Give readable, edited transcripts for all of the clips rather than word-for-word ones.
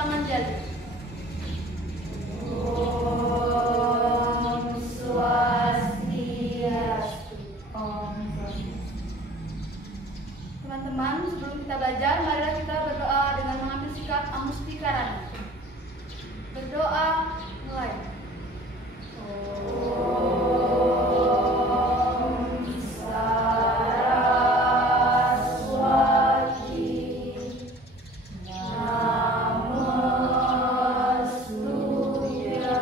Paman Jali. Om Swastiastu. Teman-teman, sebelum kita belajar, marilah kita berdoa dengan mengambil sikap amustikarana. Berdoa, mulai. Om Saraswati Namastuya Wadida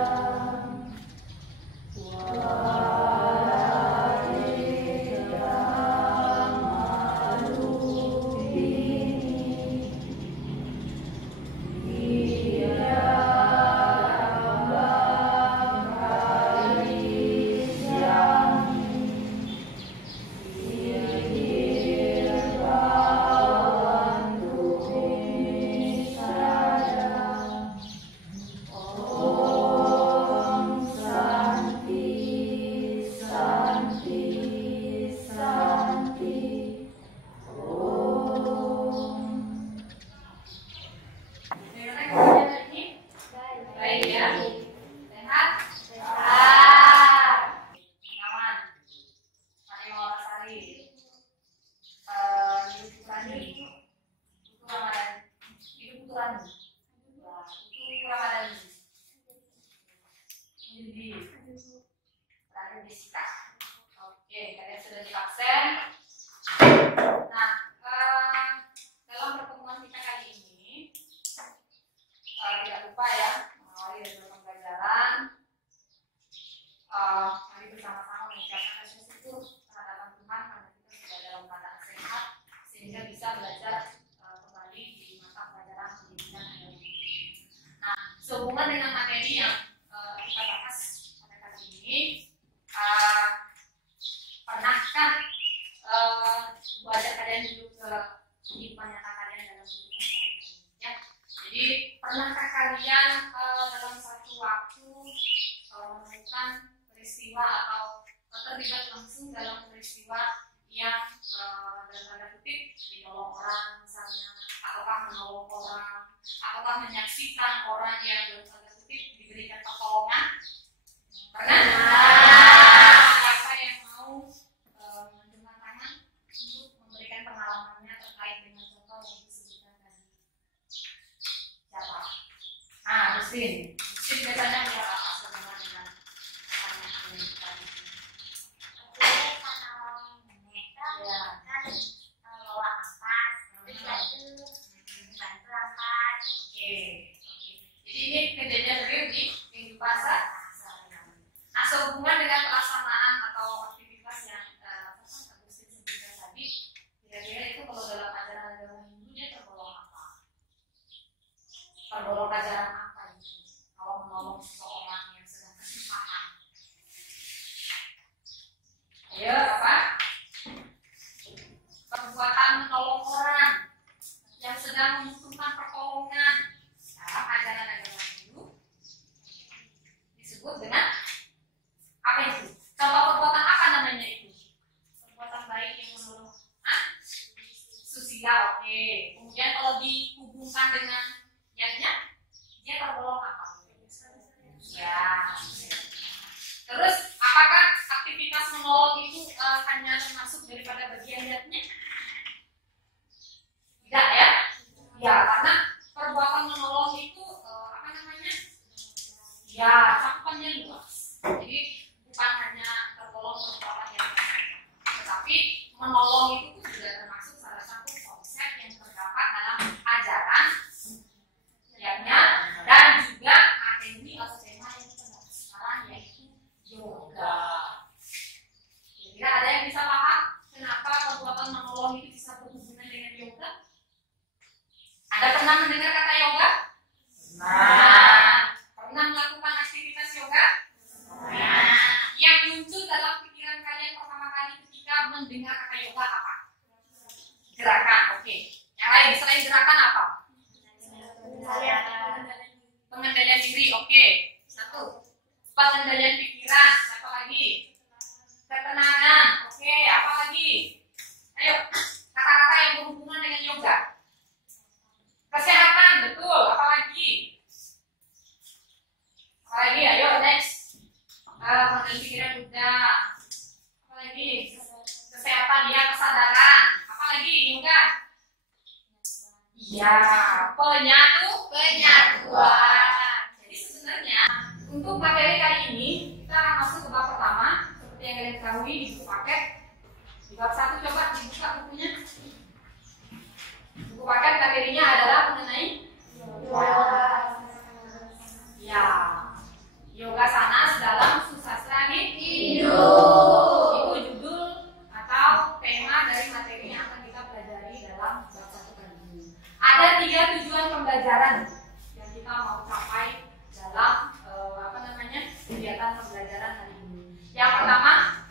Malupini Baik ya, sehat? Gunawan, Mari Mawalasari, Ibu Putrani, Ibu Ramadan, Ibu Putrani, Ibu Ramadan, Yudi, terakhir Jessica. Oke, kalian sudah di absen. Nah, dalam pertemuan kita kali ini, tidak lupa ya, mengawali dari pembelajaran. Mari bersama-sama mengucapkan syukur kehadiran Tuhan karena kita sudah dalam keadaan sehat sehingga bisa belajar kembali di mata pelajaran pendidikan agama. Nah, sehubungan dengan materi yang kita bahas pada kali ini, pernahkah ajak kalian duduk ke kehidupan nyata kalian dalam kehidupan sehari-hari? Ya, jadi pernahkah kalian dalam satu waktu menemukan peristiwa atau terlibat langsung dalam peristiwa yang dalam tanda kutip ditolong orang misalnya, ataukah menolong orang, ataukah menyaksikan orang yang dalam tanda kutip diberikan pertolongan? Pernah? Siapa yang mau mengangkat tangan untuk memberikan pengalamannya terkait dengan contoh yang disebutkan tadi? Siapa? Husin. Husin biasanya buat apa sebenarnya dengan pertanyaan yang tadi? Jadi ini kejadian real di minggu pasar. Nah, sehubungan dengan pelaksanaan atau aktivitas yang Agustin sebutkan tadi, kira-kira itu kalau dalam ajaran agama Hindu dia tergolong apa? Tergolong ajaran apa itu? Kalau menolong seseorang yang sedang kesusahan. Ayo, apa? Perbuatan menolong orang yang sedang membutuhkan pertolongan dalam ajaran agama Hindu disebut dengan apa itu? Contoh perbuatan apa namanya itu? Perbuatan baik yang menolong. Susila, oke. Kemudian kalau dihubungkan dengan yatnya, dia tergolong apa? Ya. Terus apakah aktivitas menolong itu hanya termasuk daripada bagian yatnya? Tidak ya? Ya, karena perbuatan menolong itu apa namanya? Ya, cakupannya luas. Jadi bukan hanya tergolong perbuatan yang saja, tetapi menolong itu juga termasuk salah satu konsep yang terdapat dalam ajaran yatnya dan juga materi atau tema yang kita bahas sekarang yaitu yoga. Kira-kira ada yang bisa paham kenapa perbuatan menolong itu bisa berhubungan dengan yoga? Anda pernah mendengar kata yoga? Pernah melakukan aktivitas yoga? Yang muncul dalam pikiran kalian pertama kali ketika mendengar kata yoga apa? Gerakan, oke. Yang lain selain gerakan apa? Pengendalian diri, oke. Satu. Pengendalian pikiran, apa lagi? Ketenangan, oke. Apa lagi? Ayo, kata-kata yang berhubungan dengan yoga. Kesehatan, betul. Apa lagi? penyatuan. Jadi sebenarnya untuk materi kali ini kita akan masuk ke bab pertama. Seperti yang kalian ketahui di buku paket. Di bab 1 coba dibuka bukunya. Buku paket materinya adalah mengenai yoga sanas dalam susastra hidup. Itu judul atau tema dari materi yang akan kita pelajari dalam bab 1 kali ini. Ada 3 tujuan pembelajaran yang kita mau capai dalam kegiatan pembelajaran hari ini. Yang pertama,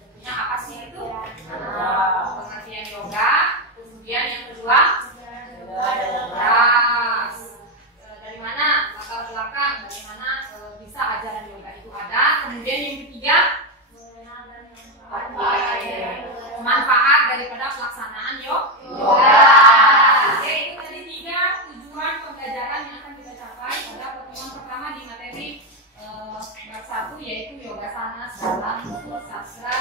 tentunya apa sih itu? Pengertian yoga. Kemudian yang kedua, dari mana latar belakang, dari mana bisa ajaran yoga itu ada. Kemudian yang ketiga, manfaat daripada pelaksanaan yoga. Oke, itu tadi 3 tujuan pembelajaran yang akan kita capai pada pertemuan pertama di materi bab 1, yaitu yoga sanas dalam susastra.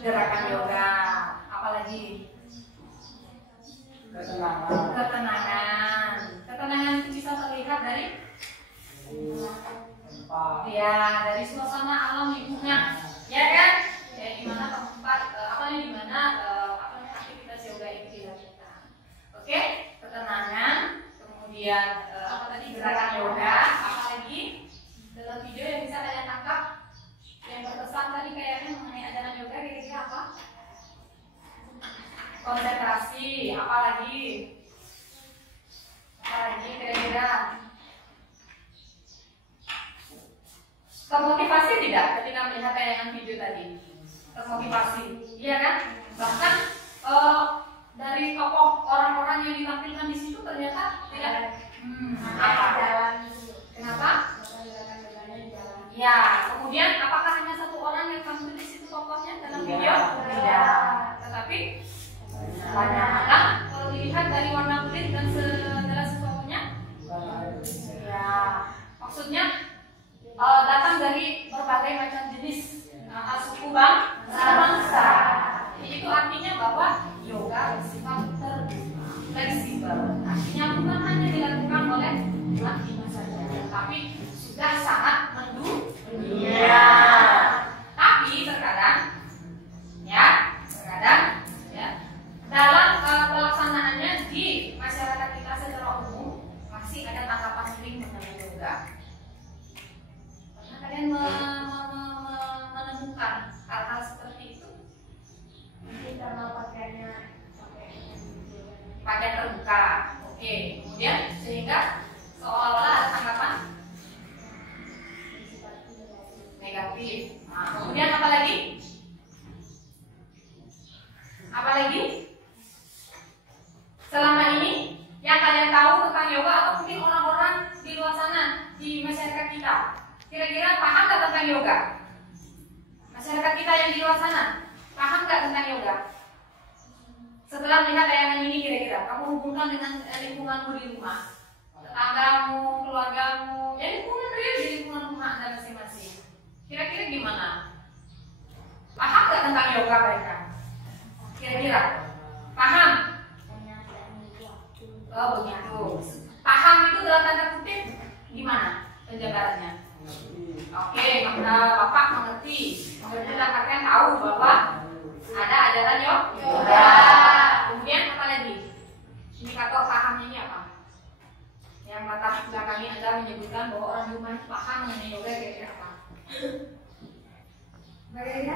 Gerakan yoga, apalagi ketenangan itu bisa terlihat dari dari suasana alam lingkungan, ya kan? Ya, di mana tempat di mana aktivitas yoga itu dilakukan. Oke, ketenangan, kemudian gerakan yoga, apalagi dalam video yang bisa kalian tangkap yang berpesan tadi kayaknya mengenai ajaran yoga kira-kira apa? Konsentrasi, apalagi kira-kira termotivasi tidak ketika melihat tayangan video tadi? Termotivasi, iya kan? Bahkan dari tokoh orang-orang yang ditampilkan di situ ternyata tidak kenapa? Ya, kemudian apakah hanya satu orang yang tampil di situ tokohnya dalam video? Tidak, tetapi banyak. Kalau dilihat dari warna kulit dan segala sesuatunya, ya, maksudnya datang dari berbagai macam jenis suku bangsa. Itu artinya bahwa yoga bersifat fleksibel. Artinya bukan hanya dilakukan oleh laki-laki saja, tapi sudah sangat mendunia. Tapi terkadang dalam pelaksanaannya di masyarakat kita secara umum masih ada tanggapan miring mengenai yoga. Pernah kalian menemukan hal-hal seperti itu? Mungkin karena pakaian terbuka. Oke, kemudian sehingga seolah-olah ada tanggapan negatif. Nah, kemudian apa lagi? Selama ini yang kalian tahu tentang yoga atau mungkin orang-orang di luar sana di masyarakat kita, kira-kira paham nggak tentang yoga? Masyarakat kita yang di luar sana paham nggak tentang yoga? Setelah melihat tayangan ini, kira-kira kamu hubungkan dengan lingkunganmu di rumah, tetanggamu, keluargamu, ya lingkungan real di lingkungan rumah Anda masing-masing. Kira-kira gimana? Paham nggak tentang yoga mereka? Kira-kira paham? Oh begitu. Paham itu dalam tanda kutip gimana penjabarannya? Oke, maka Bapak mengerti. Mengerti dalam artian tahu bahwa ada ajaran yoga. Kemudian apa lagi? Indikator pahamnya ini apa? Yang latar belakangnya Anda menyebutkan bahwa orang rumah paham mengenai yoga kira-kira apa? Bagaimana?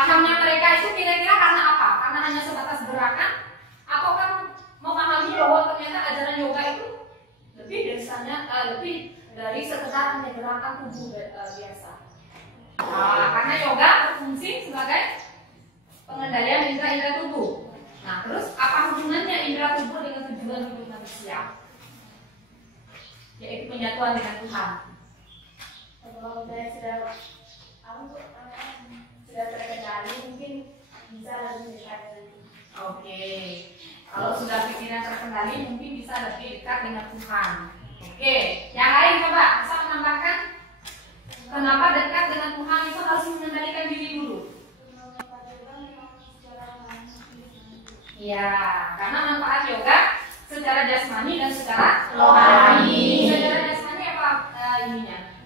Pahamnya mereka itu kira-kira karena apa? Karena hanya sebatas gerakan, atau kan memahami bahwa ternyata ajaran yoga itu lebih dari sekedar hanya gerakan tubuh biasa. Nah, karena yoga berfungsi sebagai pengendalian indera-indera tubuh. Nah, terus apa hubungannya indera tubuh dengan tujuan hidup manusia? Yaitu penyatuan dengan Tuhan. Kalau saya sudah terkendali, mungkin bisa lebih dekat dengan Tuhan. Oke. Kalau sudah pikiran terkendali, mungkin bisa lebih dekat dengan Tuhan. Oke. Yang lain coba bisa menambahkan kenapa dekat dengan Tuhan itu harus mengendalikan diri dulu. Ya, karena manfaat yoga secara jasmani dan secara rohani. Secara jasmani apa ininya?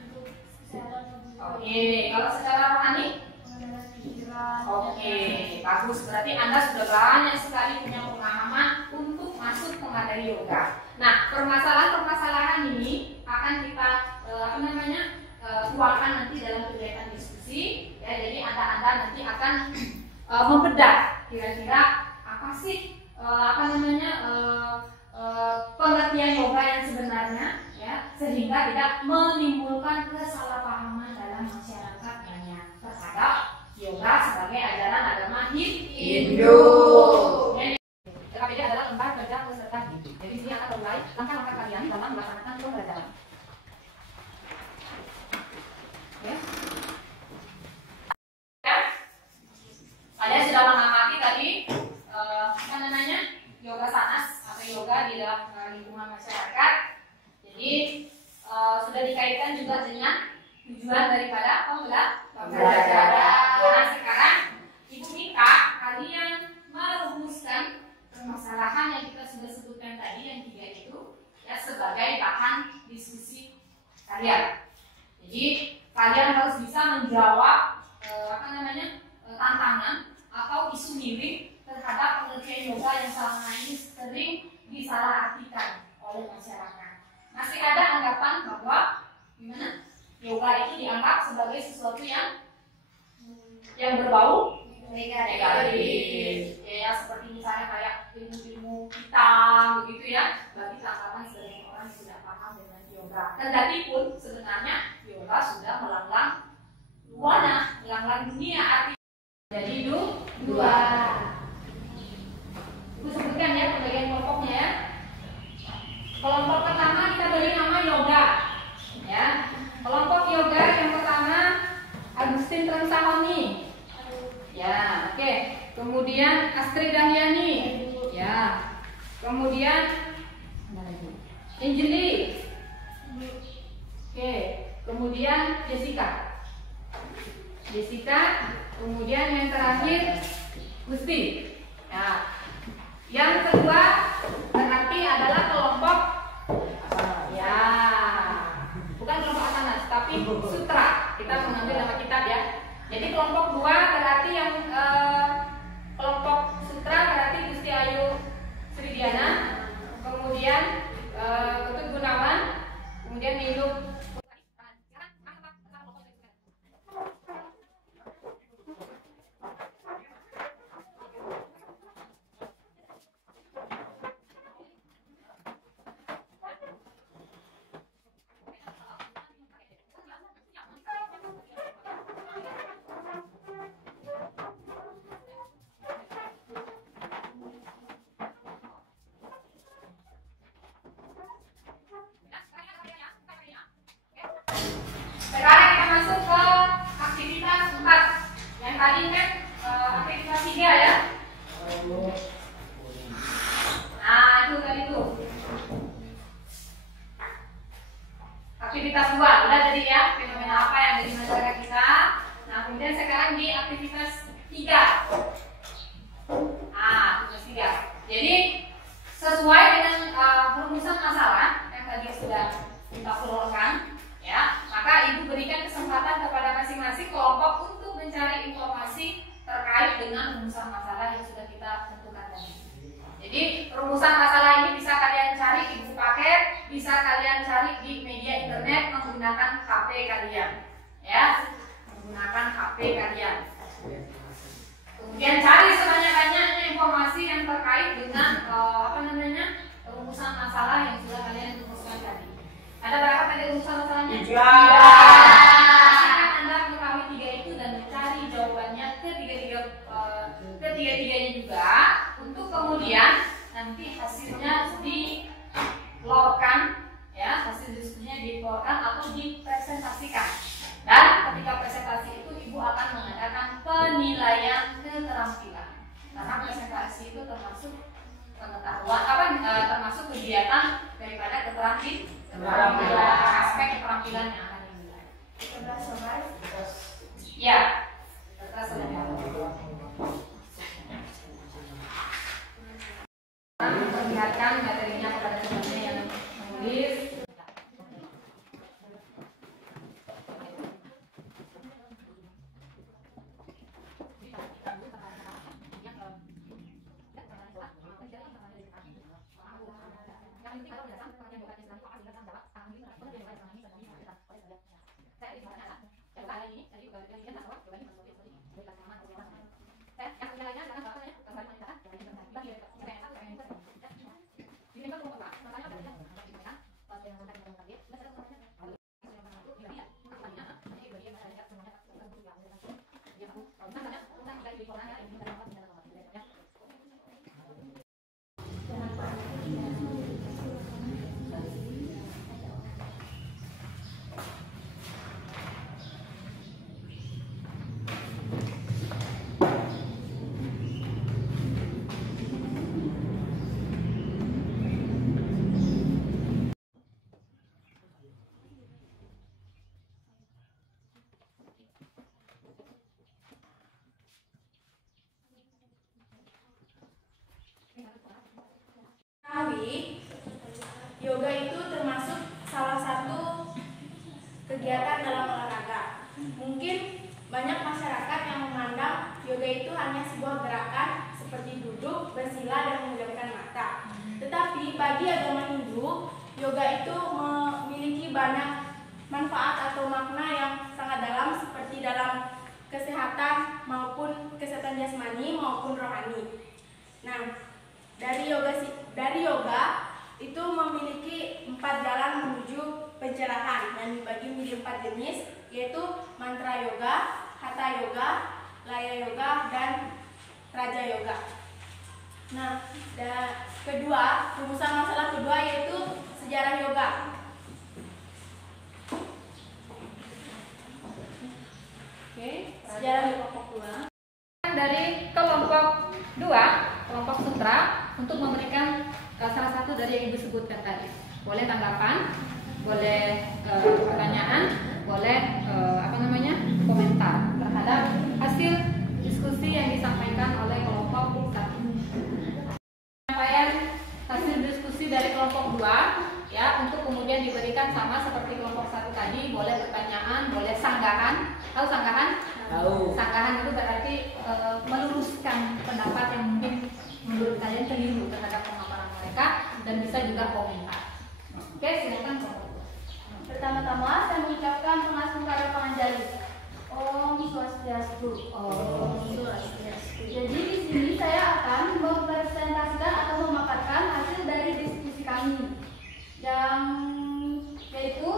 Oke, kalau secara rohani? Oke, bagus. Berarti Anda sudah banyak sekali punya pemahaman untuk masuk ke materi yoga. Nah, permasalahan-permasalahan ini akan kita tuangkan nanti dalam kegiatan diskusi. Ya, jadi Anda nanti akan membedah kira-kira apa sih pengertian yoga yang sebenarnya, ya, sehingga tidak menimbulkan kesalahpahaman dalam masyarakat banyak terhadap yoga sebagai ajaran agama Hindu. LKPD adalah lembar kerja peserta didik. Jadi sini akan mulai langkah-langkah kalian dalam melaksanakan pembelajaran. Ya. Kalian sudah mengamati tadi yoga sanas atau yoga di dalam lingkungan masyarakat. Jadi sudah dikaitkan juga dengan tujuan daripada pembelajaran. Nah, sekarang Ibu minta kalian merumuskan permasalahan yang kita sudah sebutkan tadi yang 3 itu, ya, sebagai bahan diskusi kalian. Jadi kalian harus bisa menjawab tantangan atau isu miring terhadap pengertian yoga yang selama ini sering disalahartikan oleh masyarakat. Masih ada anggapan bahwa gimana? Yoga itu dianggap sebagai sesuatu yang berbau negatif. Ya, seperti misalnya kayak ilmu-ilmu hitam begitu ya, bagi tanggapan sebagian orang yang tidak paham dengan yoga. Kendati pun sebenarnya yoga sudah melanglang dunia arti. Jadi dua. Aku sebutkan ya pembagian kelompoknya ya. Kelompok pertama kita beri nama yoga. Ya. Kelompok yoga yang pertama Agustin Transahoni. Ya, oke. Kemudian Astrid Dahliani. Ya. Kemudian Anjeli. Oke. Kemudian Jessica. Kemudian yang terakhir Gusti. Ya. Yang kedua berarti adalah kelompok bukan kelompok asanas tapi sutra. Kita mengambil nama kitab ya. Jadi kelompok 2 berarti yang kelompok sutra berarti Gusti Ayu Sridiana, kemudian Ketut Gunawan, kemudian Ninduk. Sekarang kita masuk ke aktivitas 4. Yang tadi kan aktivitas 3 ya. Nah, itu tadi tuh. Aktivitas 2 udah tadi ya, fenomena apa yang ada di masyarakat kita. Nah, kemudian sekarang di aktivitas 3. Nah, aktivitas 3. Jadi sesuai dengan perumusan masalah yang tadi sudah kita keluarkan, ya, maka Ibu berikan kesempatan kepada masing-masing kelompok untuk mencari informasi terkait dengan rumusan masalah yang sudah kita tentukan tadi. Jadi rumusan masalah ini bisa kalian cari di buku paket, bisa kalian cari di media internet menggunakan HP kalian, ya, menggunakan HP kalian. Ya. Pastikan Anda mengetahui 3 itu dan mencari jawabannya ketiga-tiganya juga, untuk kemudian nanti hasilnya dilorkan, ya, hasil diskusinya dilorkan atau dipresentasikan. Dan ketika presentasi itu Ibu akan mengadakan penilaian keterampilan. Karena presentasi itu termasuk pengetahuan termasuk kegiatan daripada keterampilan, aspek keterampilan yang akan dinilai. Ya, kita sudah memperlihatkan materinya kepada teman-teman yang menulis. Yoga itu termasuk salah satu kegiatan dalam olahraga. Mungkin banyak masyarakat yang memandang yoga itu hanya sebuah gerakan seperti duduk, bersila, dan memejamkan mata. Tetapi bagi agama Hindu, yoga itu memiliki banyak manfaat atau makna yang sangat dalam, seperti dalam kesehatan maupun kesehatan jasmani maupun rohani. Nah, dari yoga itu memiliki 4 jalan menuju pencerahan yang dibagi menjadi 4 jenis, yaitu mantra yoga, hatha yoga, laya yoga, dan raja yoga. Nah, rumusan masalah kedua yaitu sejarah yoga. Oke, sejarah kelompok 2. Dari kelompok 2, kelompok sutra, untuk memberikan salah satu dari yang Ibu sebutkan tadi. Boleh tanggapan, boleh pertanyaan, boleh komentar terhadap hasil diskusi yang disampaikan oleh kelompok 1. Penyampaian hasil diskusi dari kelompok 2, ya, untuk kemudian diberikan sama seperti kelompok 1 tadi, boleh pertanyaan, boleh sanggahan. Tahu sanggahan? Tahu. Sanggahan itu berarti meluruskan pendapat yang mungkin menurut kalian keliru terhadap pemaparan mereka, dan bisa juga komentar. Oke, silakan. Pertama-tama saya mengucapkan pengasungkaran panganjali. Om Swastiastu. Om Swastiastu. Jadi di sini saya akan mempresentasikan atau memaparkan hasil dari diskusi kami, yang yaitu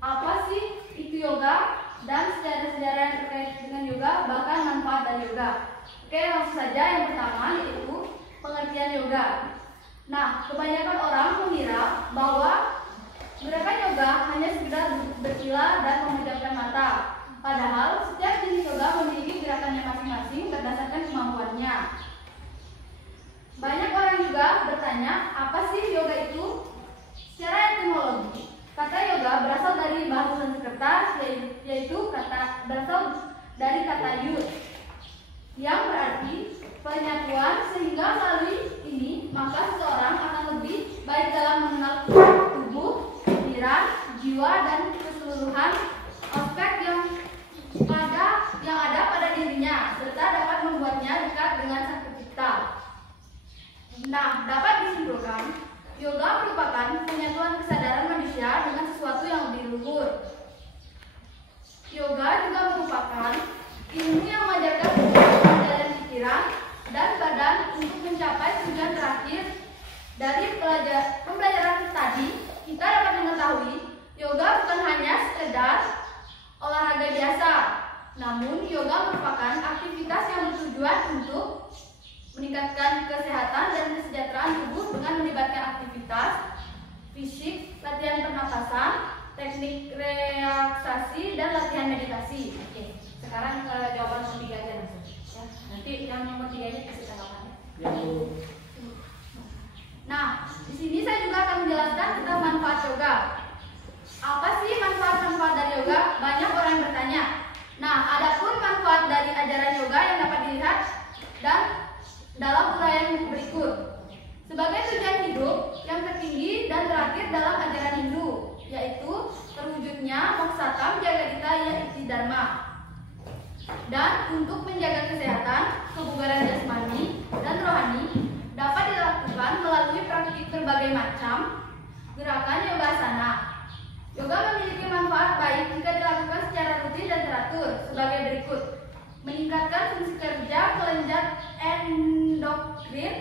apa sih itu yoga dan sejarah-sejarah yang terkait dengan yoga, bahkan manfaat dari yoga. Oke, langsung saja. Yang pertama yaitu pengertian yoga. Nah, kebanyakan orang mengira bahwa gerakan yoga hanya sekedar bersila dan memejamkan mata. Padahal setiap jenis yoga memiliki gerakannya masing-masing berdasarkan kemampuannya. Banyak orang juga bertanya, apa sih yoga itu? Secara etimologi, kata yoga berasal dari bahasa Sanskerta, yaitu berasal dari kata yud, yang berarti penyatuan, sehingga melalui ini maka seseorang akan lebih baik dalam mengenal tubuh, pikiran, jiwa, dan keseluruhan aspek yang ada pada dirinya, serta dapat membuatnya dekat dengan Sang Pencipta. Nah, dapat disimpulkan, yoga merupakan penyatuan kesadaran manusia dengan sesuatu yang lebih luhur. Yoga juga merupakan ilmu yang mengajarkan jalan pikiran dan badan untuk mencapai tujuan terakhir. Dari pembelajaran tadi, kita dapat mengetahui yoga bukan hanya Namun, yoga merupakan aktivitas yang bertujuan untuk meningkatkan kesehatan dan kesejahteraan tubuh dengan melibatkan aktivitas fisik, latihan pernapasan, teknik relaksasi, dan latihan meditasi. Oke, sekarang jawaban nomor 3 aja langsung. Ya. Nanti yang nomor 3 ini kasih tanggapannya. Ya, Bu. Nah, di sini saya juga akan menjelaskan tentang manfaat yoga. Apa sih manfaat-manfaat dari yoga? Banyak orang yang bertanya. Nah, adapun manfaat dari ajaran yoga yang dapat dilihat dan dalam uraian berikut. Sebagai tujuan hidup yang tertinggi dan terakhir dalam ajaran Hindu, yaitu terwujudnya moksata jagadita yaitu dharma. Dan untuk menjaga kesehatan, kebugaran jasmani dan rohani dapat dilakukan melalui praktik berbagai macam gerakan yoga asana. Yoga memiliki manfaat baik jika dilakukan secara rutin dan teratur sebagai berikut: meningkatkan fungsi kerja kelenjar endokrin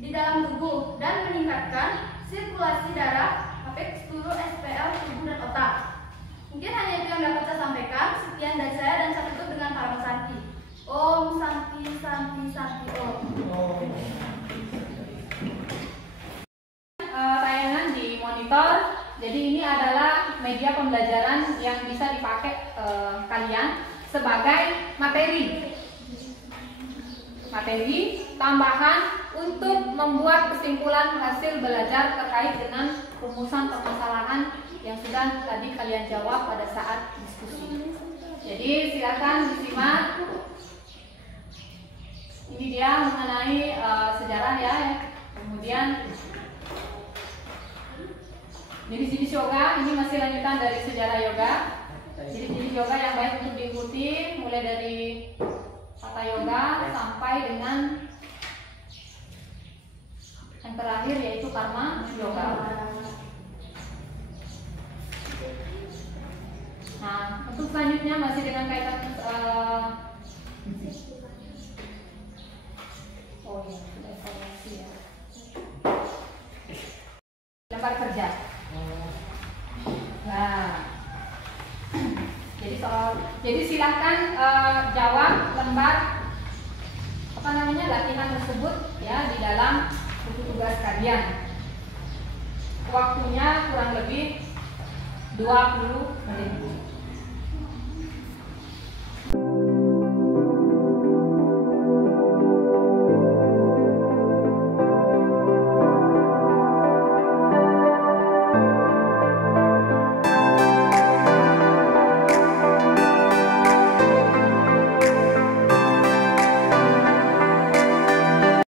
di dalam tubuh dan meningkatkan sirkulasi darah sampai seluruh SPL tubuh dan otak. Mungkin hanya itu yang dapat saya sampaikan. Sekian dari saya dan saya tutup dengan Parama Santi. Om Santi Santi Santi Om. Tayangan di monitor. Jadi ini adalah media pembelajaran yang bisa dipakai kalian sebagai materi tambahan untuk membuat kesimpulan hasil belajar terkait dengan rumusan permasalahan yang sudah tadi kalian jawab pada saat diskusi. Jadi silakan disimak. Ini dia mengenai sejarah ya. Kemudian jenis-jenis yoga, ini masih lanjutan dari sejarah yoga. Jenis-jenis yoga yang baik untuk diikuti, mulai dari Hatha yoga sampai dengan yang terakhir yaitu karma yoga. Nah, untuk selanjutnya masih dengan kaitan oh ya, sudah evaluasi ya. Lembar kerja. Nah, jadi silahkan jawab lembar latihan tersebut ya di dalam buku tugas kalian. Waktunya kurang lebih 20 menit.